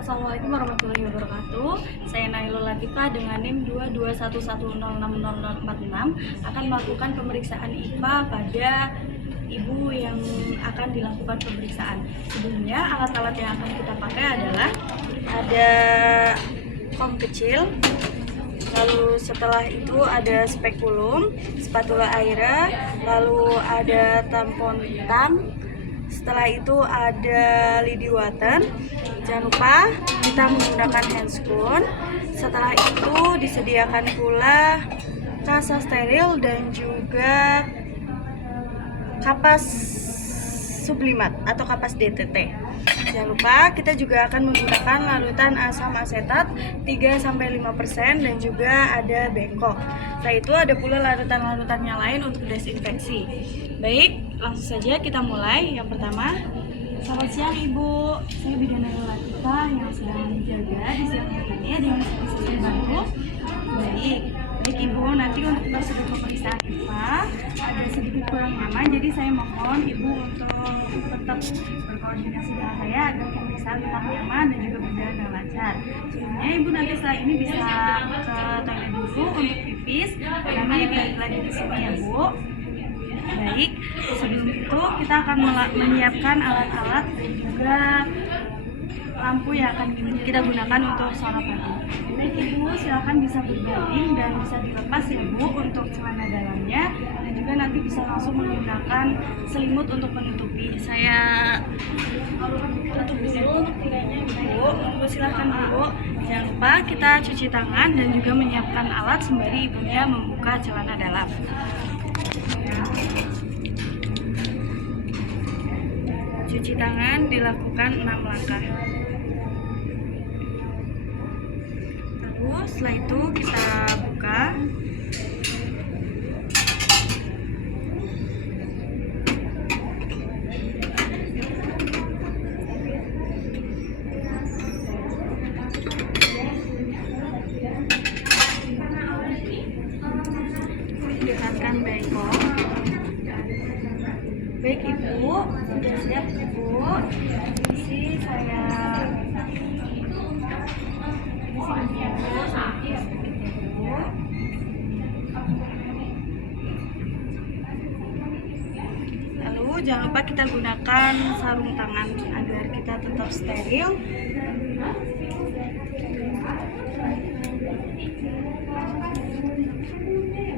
Assalamualaikum warahmatullahi wabarakatuh. Saya Nailul Latifah dengan NIM 221106046 akan melakukan pemeriksaan IPA pada ibu yang akan dilakukan pemeriksaan. Sebelumnya alat-alat yang akan kita pakai adalah ada kom kecil, lalu setelah itu ada spekulum, spatula air, lalu ada tampon hitam. Setelah itu ada lidi water. Jangan lupa kita menggunakan handscoon. Setelah itu disediakan pula kasa steril dan juga kapas sublimat atau kapas DTT. Jangan lupa kita juga akan menggunakan larutan asam asetat 3-5% dan juga ada bengkok. Setelah itu ada pula larutan-larutan yang lain untuk desinfeksi. Baik, langsung saja kita mulai. Yang pertama, selamat siang Ibu. Saya Bidan Nailul Latifah yang sedang menjaga di siang ini dengan saya bantu. Baik Ibu, nanti untuk prosedur pemeriksaan IPA ada sedikit kurang nyaman, jadi saya mohon Ibu untuk tetap berkoordinasi dengan saya agar pemeriksaan tetap nyaman dan juga berjalan dengan lancar. Sebelumnya Ibu nanti setelah ini bisa ke toilet dulu untuk pipis, nanti balik lagi ke sini ya Bu. Baik, sebelum itu kita akan menyiapkan alat-alat dan juga lampu yang akan kita gunakan untuk sholat pagi. Baik Ibu, silakan bisa berbaring dan bisa dilepas ya Bu untuk celana dalamnya, dan juga nanti bisa langsung menggunakan selimut untuk menutupi. Saya tutup dulu untuk tiganya Ibu. Silakan Bu. Jangan lupa kita cuci tangan dan juga menyiapkan alat sembari Ibunya membuka celana dalam. Cuci tangan dilakukan 6 langkah. Lalu setelah itu kita buka. Dekatkan bengkok. Baik Ibu, sudah siap Ibu. Isi saya lalu jangan lupa kita gunakan sarung tangan agar kita tetap steril.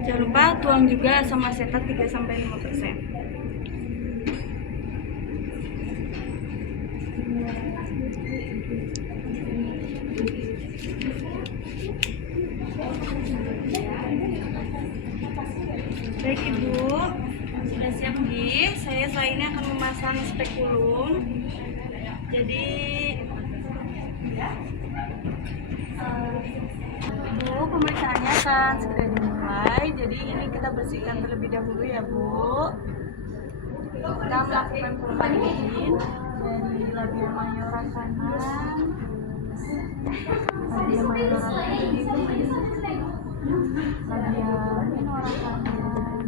Jangan lupa tuang juga asam asetat 3-5%. Baik Ibu, sudah siap nih. Saya setelah ini akan memasang spekulum. Jadi Ibu, pemeriksaannya akan segera dimulai. Jadi ini kita bersihkan terlebih dahulu ya Bu. Kita melakukan pelumanin dari labia mayora kanan, labia mayora kiri, labia minora kanan,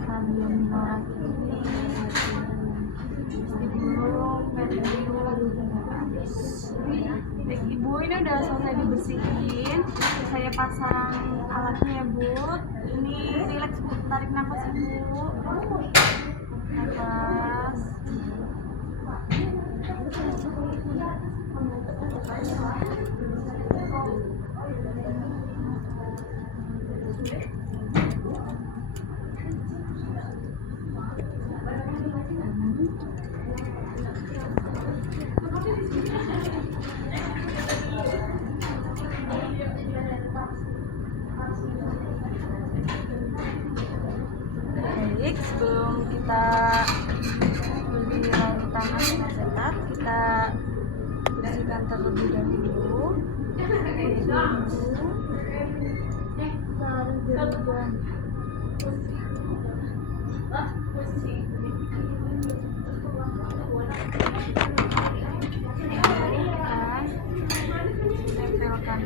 labia minora kiri, stibulum, pedulum. Baik Ibu, ini udah selesai dibersihin. Saya pasang alatnya ya Bu. Ini relax Bu, tarik nafas Ibu. Nafas. Baik, sebelum kita beri larutan asam asetat, kita bersihkan terlebih dahulu. Tempelkan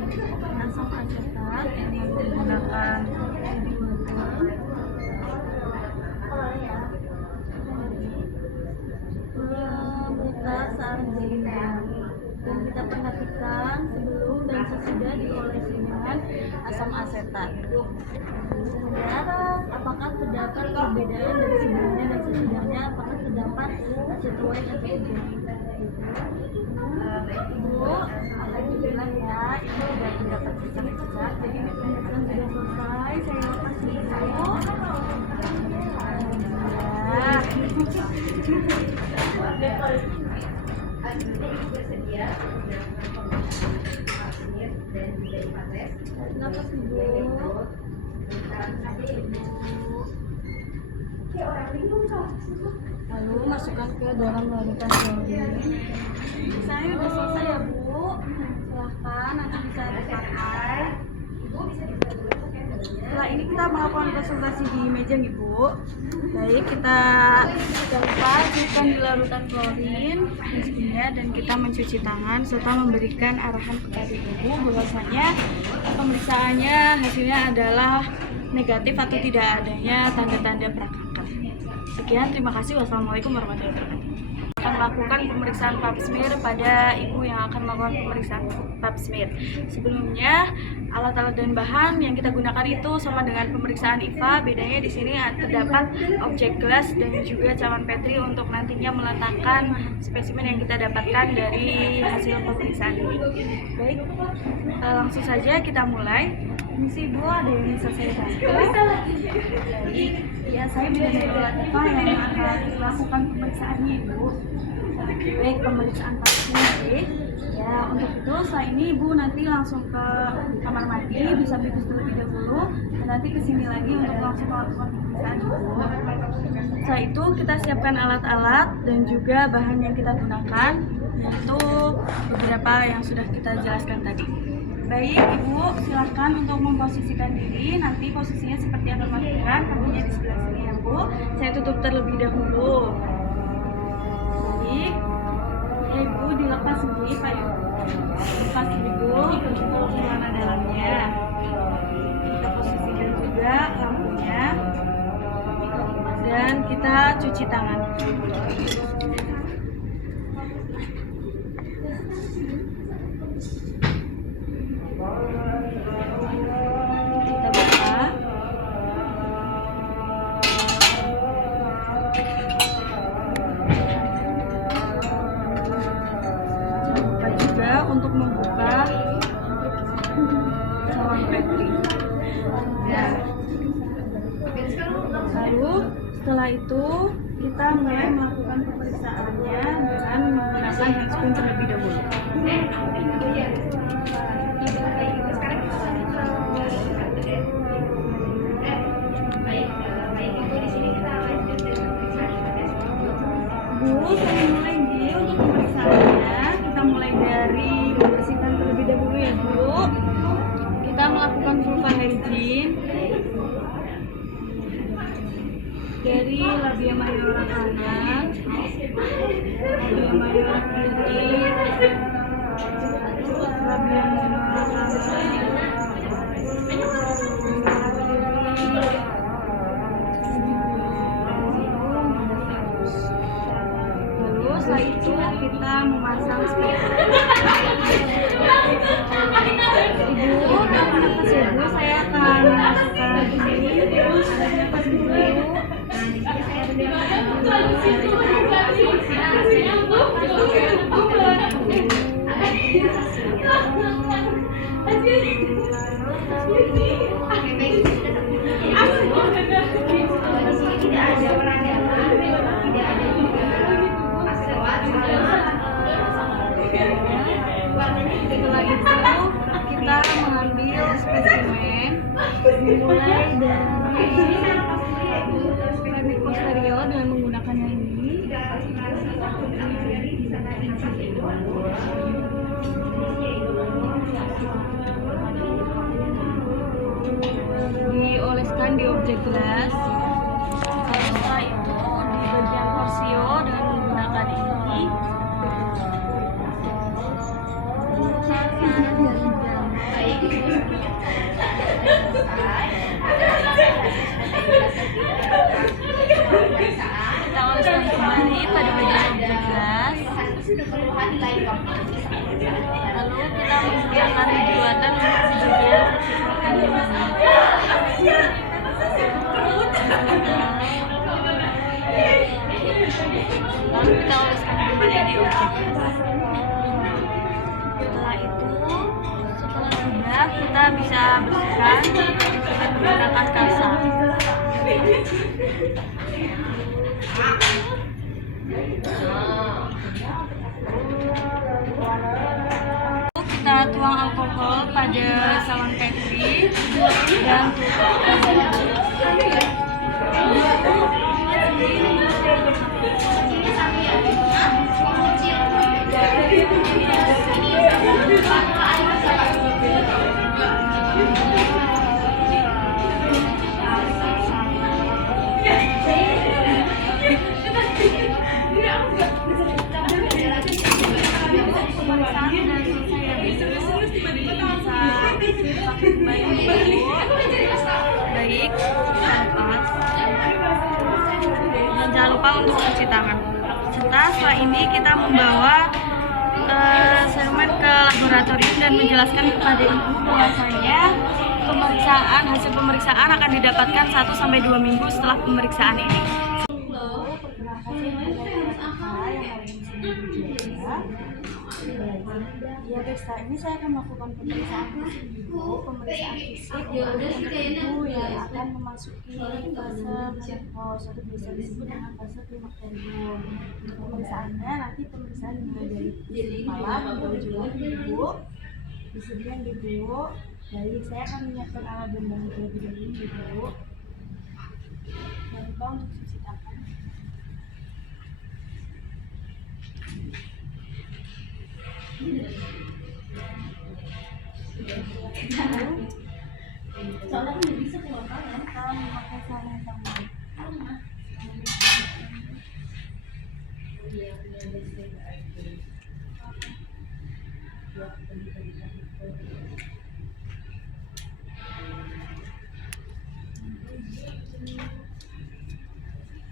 asam asetat yang menggunakan kita saat oleskan sebelum dan sesudah diolesi dengan asam asetat. Lihat apakah terdapat perbedaan dari sebelumnya dan sesudahnya, apakah terdapat acetoin atau tidak. Ibu, alhamdulillah ya, ini sudah terdapat cicak-cicak, jadi pemeriksaan sudah selesai. Saya lepas dulu. Lepas ibu. Lalu masukkan ke dalam larutan klorin. Saya udah selesai ya Bu. Silahkan nanti bisa dipakai. Setelah ini kita melakukan konsultasi di meja nih Bu. Baik, kita masukkan di larutan klorin dan kita mencuci tangan serta memberikan arahan kepada Ibu bahwasanya pemeriksaannya hasilnya adalah negatif atau tidak adanya tanda-tanda prakanker. Sekian, terima kasih. Wassalamualaikum warahmatullahi wabarakatuh. Akan melakukan pemeriksaan pap smear pada ibu yang akan melakukan pemeriksaan pap smear. Sebelumnya, alat-alat dan bahan yang kita gunakan itu sama dengan pemeriksaan IVA. Bedanya di sini terdapat objek glass dan juga cawan petri untuk nantinya meletakkan spesimen yang kita dapatkan dari hasil pemeriksaan ini. Baik, langsung saja kita mulai. Ini sih Bu, ada yang bisa saya bantu. Jadi, ya saya dari alat IVA yang akan melakukan pemeriksaannya Bu. Baik, pemeriksaan pap smear. Ya, untuk itu setelah ini Ibu nanti langsung ke kamar mandi, bisa pipis terlebih dahulu, dan nanti kesini lagi untuk langsung melakukan pemeriksaan Ibu. Setelah itu kita siapkan alat-alat dan juga bahan yang kita gunakan, yaitu beberapa yang sudah kita jelaskan tadi. Baik Ibu, silahkan untuk memposisikan diri. Nanti posisinya seperti yang terlihat, kamunya di sebelah sini ya Bu. Saya tutup terlebih dahulu. Baik. Ibu dilepas sendiri Pak Ibu. Lepas Ibu untuk celana dalamnya. Kita posisikan juga lampunya. Dan kita cuci tangan. Kita buka. Untuk membuka cawan petri. Ya. Lalu setelah itu kita mulai melakukan pemeriksaannya dengan menggunakan handscreen terlebih dahulu. Bu, saya mulai nih untuk pemeriksaannya. Kita mulai dari membersihkan terlebih dahulu ya Bu. Kita melakukan vulva hygiene dari labia mayora kanan, labia mayora kiri, labia mayora kanan, setelah itu kita memasang speaker. Ibu, tahan nafas ya Bu, saya akan masukkan di sini. Tahan nafas dulu. Setelah itu kita mengambil spesimen dimulai dari klinik posterior dengan menggunakan yang ini. Dioleskan di objek gelas. Setelah itu di bagian porsio dengan menggunakan ini. Kita oleskan kembali pada bagian objek gelas. Lalu lalu kita oleskan kembali di objek. Setelah sudah kita bisa bersihkan dengan menggunakan kasa. Kita tuang alkohol pada salang Petri dan tutup. Baik, dan jangan lupa untuk cuci tangan. Setelah ini kita membawa semen ke laboratorium dan menjelaskan kepada ibu bahwasanya hasil pemeriksaan akan didapatkan 1-2 minggu setelah pemeriksaan ini. Ya guys, saat ini saya akan melakukan pemeriksaan fisik ibu yang akan memasuki fase menopause atau bisa disebut dengan fase klimakterium. Untuk pemeriksaannya nanti pemeriksaan dimulai dari kepala hingga ujung kaki ibu. Disediakan ibu. Baik, saya akan menyiapkan alat dan bahan terlebih dahulu ibu. Jangan lupa untuk cuci tangan. Soalnya kan bisa keluar tangan kalau memakai sarung tangan.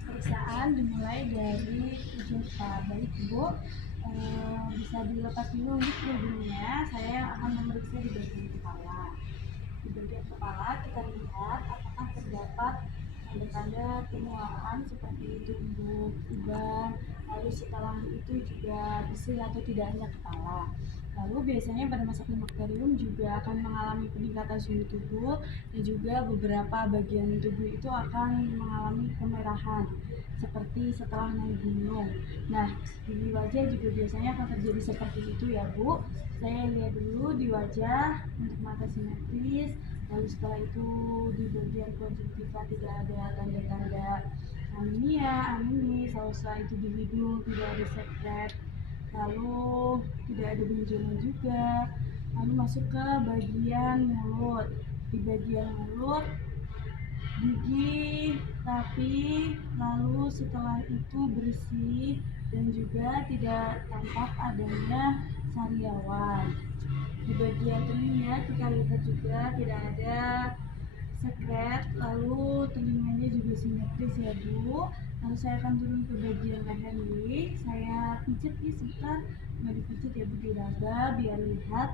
Pemeriksaan dimulai dari ujung kepala. Baik ibu, bisa dilepas dulu untuk kerudungnya. Saya akan memeriksa di bagian kepala. Di bagian kepala kita lihat apakah terdapat tanda-tanda penuaan seperti tumbuk, uban, lalu setelah itu juga bersin atau tidaknya kepala. Lalu biasanya pada masa klimakterium juga akan mengalami peningkatan suhu tubuh dan juga beberapa bagian tubuh itu akan mengalami kemerahan seperti setelah naik gunung. Nah, di wajah juga biasanya akan terjadi seperti itu ya Bu. Saya lihat dulu di wajah untuk mata simetris, lalu setelah itu di bagian konjungtiva tidak ada tanda-tanda anemia, lalu setelah itu di hidung tidak ada sekret, lalu tidak ada benjolan juga. Lalu masuk ke bagian mulut. Di bagian mulut gigi rapi, lalu setelah itu bersih dan juga tidak tampak adanya sariawan. Di bagian telinga kita lihat juga tidak ada sekret, lalu telinganya juga simetris ya Bu. Lalu saya akan turun ke bagian leher nih, saya pijat nih sebentar, nggak dipijat ya Bu, diraba biar lihat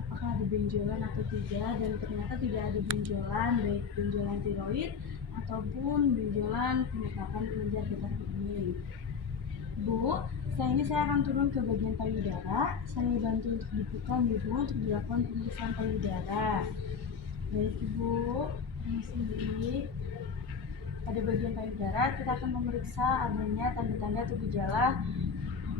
apakah ada benjolan atau tidak, dan ternyata tidak ada benjolan, baik benjolan tiroid ataupun benjolan penyebabkan kelenjar getah bening. Bu, setelah ini saya akan turun ke bagian payudara. Saya bantu untuk dibuka ibu untuk dilakukan pemeriksaan payudara. Baik Ibu, di sini pada bagian payudara kita akan memeriksa adanya tanda-tanda atau gejala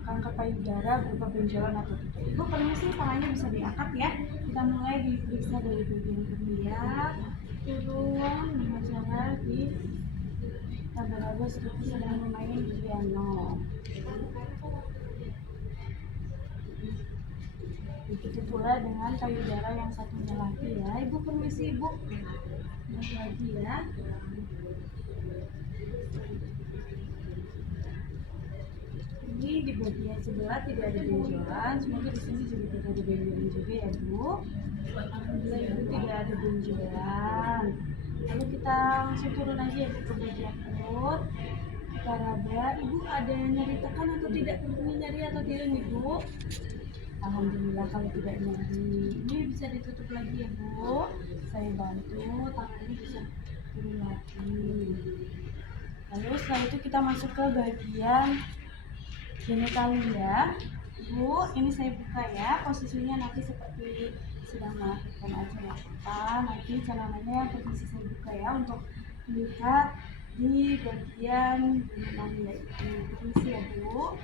kanker payudara berupa benjolan atau tidak. Ibu permisi, tangannya bisa diangkat ya. Kita mulai diperiksa dari bagian ketiak, turun dengan cara kita berada seperti sedang bermain piano. Begitu pula dengan payudara yang satunya lagi ya. Ibu permisi Ibu, lagi ya. Ini di bagian sebelah tidak ada benjolan, semoga di sini juga tidak ada benjolan juga ya Bu. Alhamdulillah Ibu tidak ada benjolan. Lalu kita langsung turun aja ya ke bagian perut. Kita raba. Ibu ada nyeri tekan atau tidak? Ini nyeri atau tidak nih Bu? Alhamdulillah kalau tidak nyeri. Ini bisa ditutup lagi ya Bu. Saya bantu, tangannya bisa turun lagi. Lalu setelah itu kita masuk ke bagian genitalia. Bu, ini saya buka ya, posisinya nanti seperti sedang melakukan aja apa. Nanti celananya yang posisi saya buka ya, untuk melihat di bagian genitalia itu. Permisi ya Bu.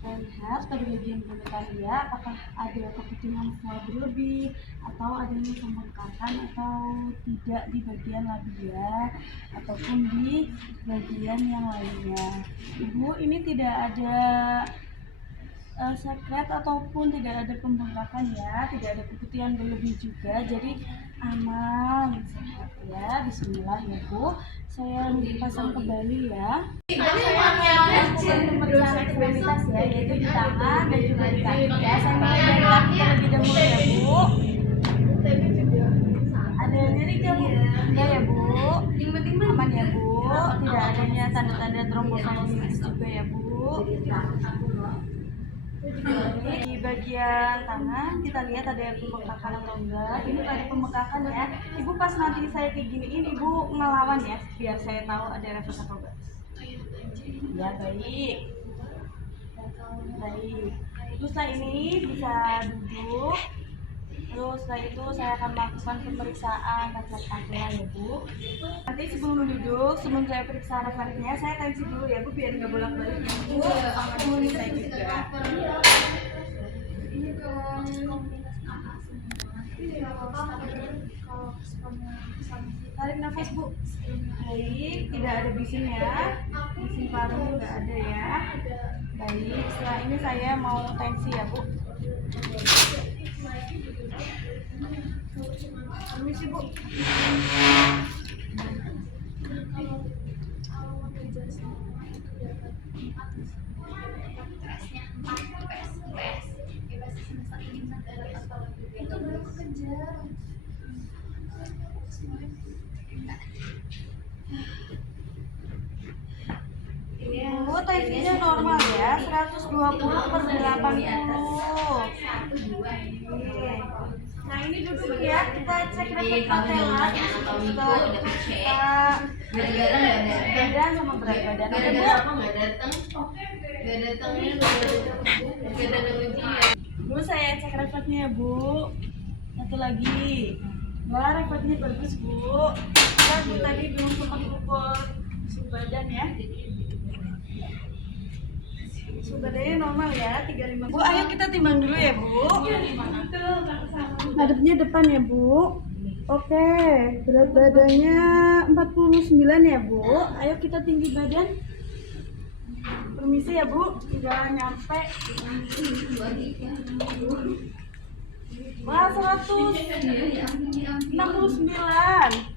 Kita lihat pada bagian genitalia apakah ada keputihan sel berlebih atau adanya pembengkakan atau tidak di bagian labia ataupun di bagian yang lainnya. Ibu, ini tidak ada sekret ataupun tidak ada pembengkakan ya, tidak ada keputihan berlebih juga, jadi aman, sehat ya. Bismillah ya Bu, saya pasang kembali ya. Pemeriksaan ekstremitas ya, yaitu di tangan dan juga di kaki ya. Saya mulai dari kaki terlebih dahulu ya Bu. Ada nyeri nggak Bu? Enggak ya Bu, aman ya Bu, tidak adanya tanda-tanda trombositis juga ya Bu. Di bagian tangan kita lihat ada pembengkakan atau enggak. Ini ada pembengkakan ya. Ibu pas nanti saya kayak giniin, Ibu ngelawan ya, biar saya tahu ada refleks atau enggak. Ya baik. Baik. Terus setelah ini bisa duduk. Terus setelah itu saya akan melakukan pemeriksaan refleks ankela ya Bu. Nanti sebelum duduk, sebelum saya periksa refleksnya, saya tensi dulu ya Bu, biar nggak bolak-balik ya Bu. Sama dulu saya juga. Tarik nafas Bu. Baik, tidak ada bising ya. Bising paru nggak ada ya. Baik, setelah ini saya mau tensi ya Bu. Permisi Bu. Bu, tensinya normal ya, 120/80. Nah ini duduk ya, kita cek refleks patella. Badan sama berat badan. Ada Bu, saya cek refleksnya ya Bu. Satu lagi. Wah, refleksnya bagus Bu. Kan Bu tadi belum sempat ukur suhu badan ya. Suhu badannya normal ya, 35. Bu, ayo kita timbang dulu ya Bu. Hadapnya depan ya Bu. Oke, berat badannya 49 ya Bu. Ayo kita tinggi badan. Permisi ya Bu, jangan nyampe. Wah, 169.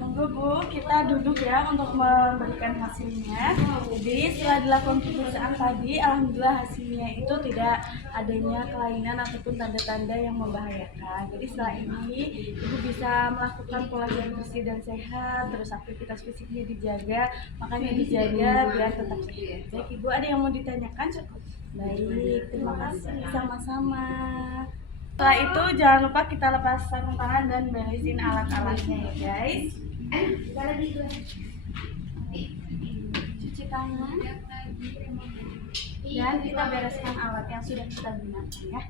Monggo Bu, kita duduk ya untuk memberikan hasilnya. Jadi setelah dilakukan pemeriksaan tadi, alhamdulillah hasilnya itu tidak adanya kelainan ataupun tanda-tanda yang membahayakan. Jadi setelah ini Ibu bisa melakukan pola hidup bersih dan sehat, terus aktivitas fisiknya dijaga, makanya dijaga biar tetap sehat. Baik Ibu, ada yang mau ditanyakan? Baik, terima kasih, sama-sama. Setelah itu jangan lupa kita lepas sarung tangan dan beresin alat-alatnya ya guys. Cuci tangan dan kita bereskan alat yang sudah kita gunakan ya.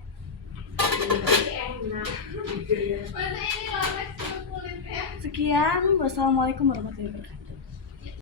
Sekian, wassalamualaikum warahmatullahi wabarakatuh.